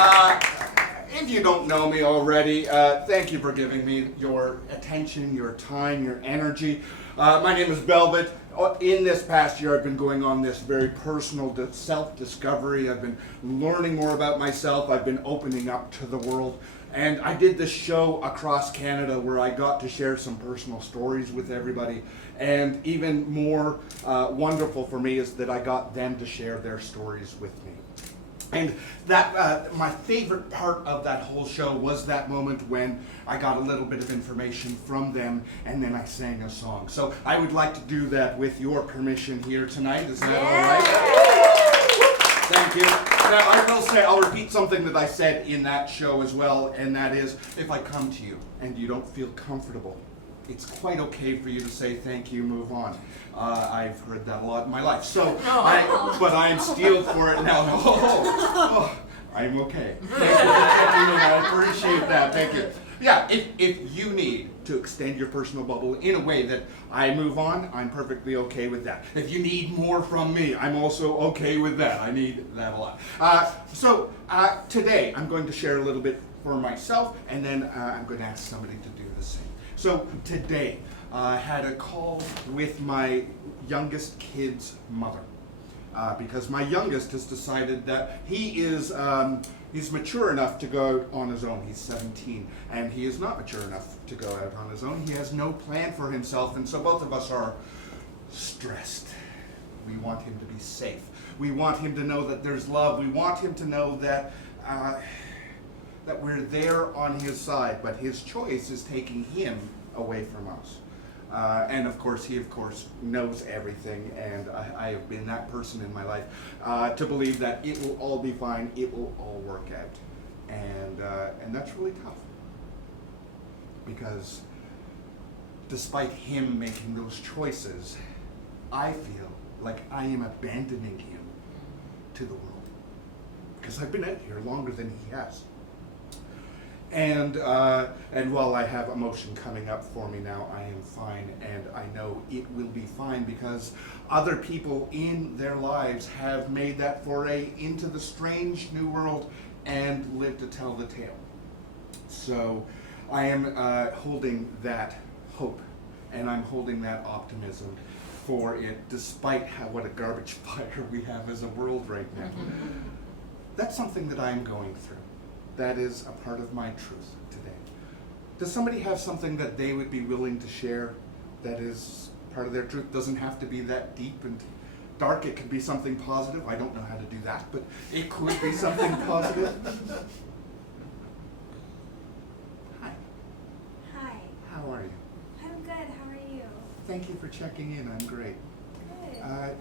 If you don't know me already, thank you for giving me your attention, your time, your energy. My name is Velvet. In this past year, I've been going on this very personal self-discovery. I've been learning more about myself. I've been opening up to the world. And I did this show across Canada where I got to share some personal stories with everybody. And even more wonderful for me is that I got them to share their stories with me. And that my favorite part of that whole show was that moment when I got a little bit of information from them and then I sang a song. So I would like to do that with your permission here tonight. Is that all right? Thank you. Now I will say, I'll repeat something that I said in that show as well, and that is, if I come to you and you don't feel comfortable, it's quite okay for you to say thank you, move on. I've heard that a lot in my life. So, but I'm steeled for it now. I'm okay. Thank you for checking in. I appreciate that. Thank you. Yeah, if you need to extend your personal bubble in a way that I move on, I'm perfectly okay with that. If you need more from me, I'm also okay with that. I need that a lot. So today I'm going to share a little bit for myself, and then I'm going to ask somebody to do the same. So today, I had a call with my youngest kid's mother because my youngest has decided that he is he's mature enough to go out on his own. He's 17, and he is not mature enough to go out on his own. He has no plan for himself, and so both of us are stressed. We want him to be safe. We want him to know that there's love. We want him to know that that we're there on his side, but his choice is taking him away from us. And of course, he knows everything, and I have been that person in my life to believe that it will all be fine, it will all work out. And that's really tough. Because despite him making those choices, I feel like I am abandoning him to the world. Because I've been out here longer than he has. And while I have emotion coming up for me now, I am fine, and I know it will be fine because other people in their lives have made that foray into the strange new world and lived to tell the tale. So I am holding that hope, and I'm holding that optimism for it, despite what a garbage fire we have as a world right now. That's something that I'm going through. That is a part of my truth today. Does somebody have something that they would be willing to share that is part of their truth? Doesn't have to be that deep and dark. It could be something positive. I don't know how to do that, but it could be something positive. Hi. Hi. How are you? I'm good. How are you? Thank you for checking in. I'm great. Good.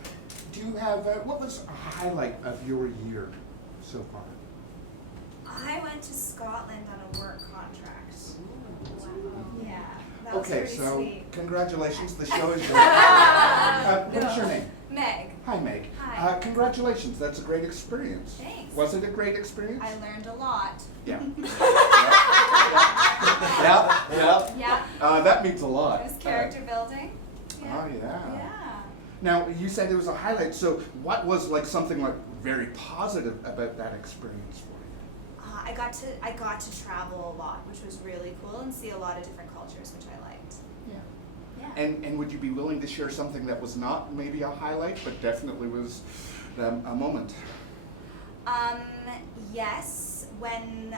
Do you have, what was a highlight of your year so far? I went to Scotland on a work contract. Wow. Yeah. That was Okay, pretty so sweet. congratulations. The show is done. What's your name? Meg. Hi, Meg. Hi. Congratulations. That's a great experience. Thanks. Was it a great experience? I learned a lot. Yeah. Yeah. That means a lot. It was character building. Yeah. Oh, yeah. Yeah. Now, you said it was a highlight, so what was like something like very positive about that experience for you? I got to travel a lot, which was really cool, and see a lot of different cultures, which I liked. Yeah. Yeah. And would you be willing to share something that was not maybe a highlight, but definitely was a moment? Yes, when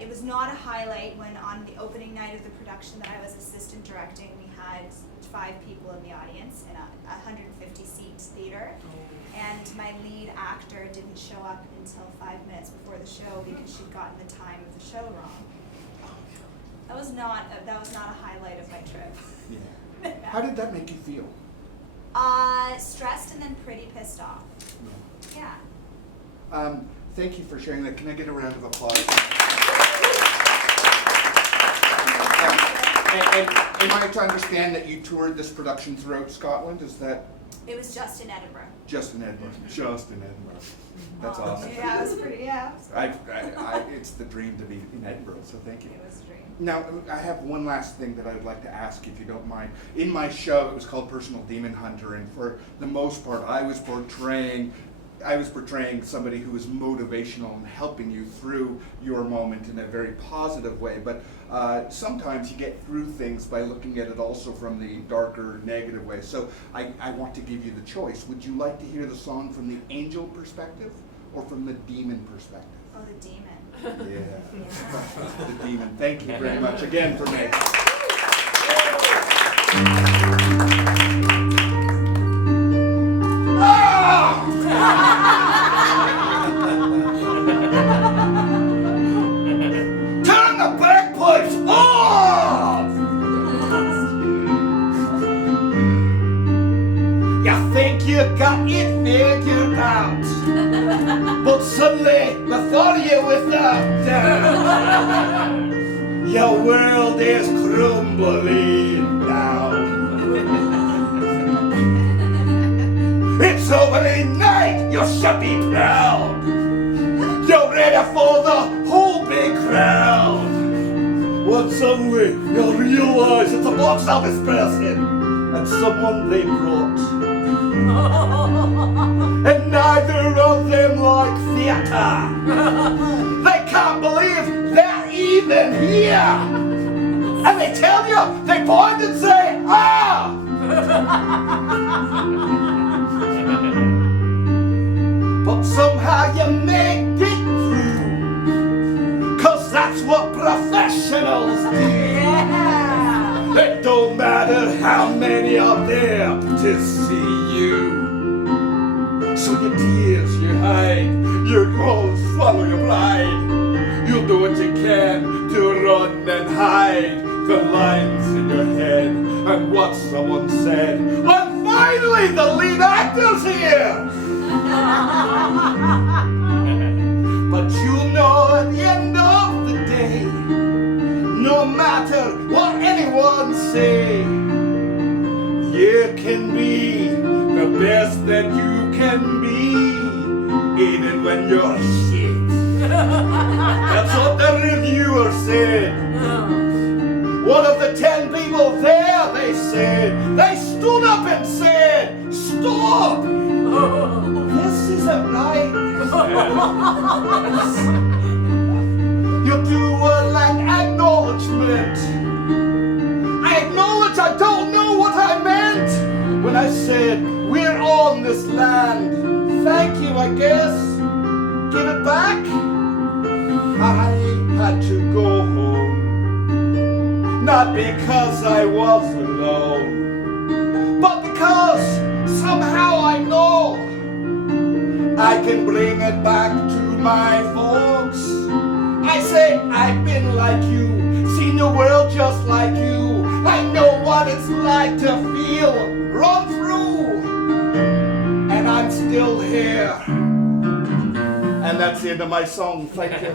it was not a highlight when on the opening night of the production that I was assistant directing, we had 5 people in the audience in a 150-seat theater, and my lead actor didn't show up until 5 minutes before the show because she'd gotten the time of the show wrong. That was not a highlight of my trip. Yeah. How did that make you feel? Stressed and then pretty pissed off. Yeah. Thank you for sharing that. Can I get a round of applause? And am I to understand that you toured this production throughout Scotland? Is that? It was just in Edinburgh. Just in Edinburgh. Just in Edinburgh. That's awesome. Yeah, it was pretty. Yeah. It's the dream to be in Edinburgh. So thank you. It was a dream. Now, I have one last thing that I would like to ask, if you don't mind. In my show, it was called Personal Demon Hunter, and for the most part, I was portraying I was portraying somebody who was motivational and helping you through your moment in a very positive way. But sometimes you get through things by looking at it also from the darker, negative way. So I want to give you the choice. Would you like to hear the song from the angel perspective or from the demon perspective? Oh, the demon. Yeah. The demon. Thank you very much again for me. Turn the bagpipes off! You think you got it figured out, but suddenly the thought of you without doubt, your world is crumbling down. It's opening night, you should be proud. You're ready for the whole big crowd. When suddenly you realize it's a box office person and someone they brought. And neither of them like theater. They can't believe they're even here. And they tell you, they point and say, ah! But somehow you make it through, 'cause that's what professionals do. Yeah. It don't matter how many are there to see you. So your tears you hide, your clothes swallow your pride. You'll do what you can to run and hide the lines in your head and what someone said. And finally the lead actor's here! But you know at the end of the day, no matter what anyone say, you can be the best that you can be, even when you're shit. That's what the reviewer said. One of the 10 people there, they said, they stood up and said, stop! This isn't right. You do an acknowledgement. I acknowledge I don't know what I meant when I said we're on this land. Thank you, I guess. Give it back. I had to go home, not because I was alone, but because somehow I know I can bring it back to my folks. I say I've been like you, seen the world just like you. I know what it's like to feel run through, and I'm still here. And that's the end of my song. Thank you.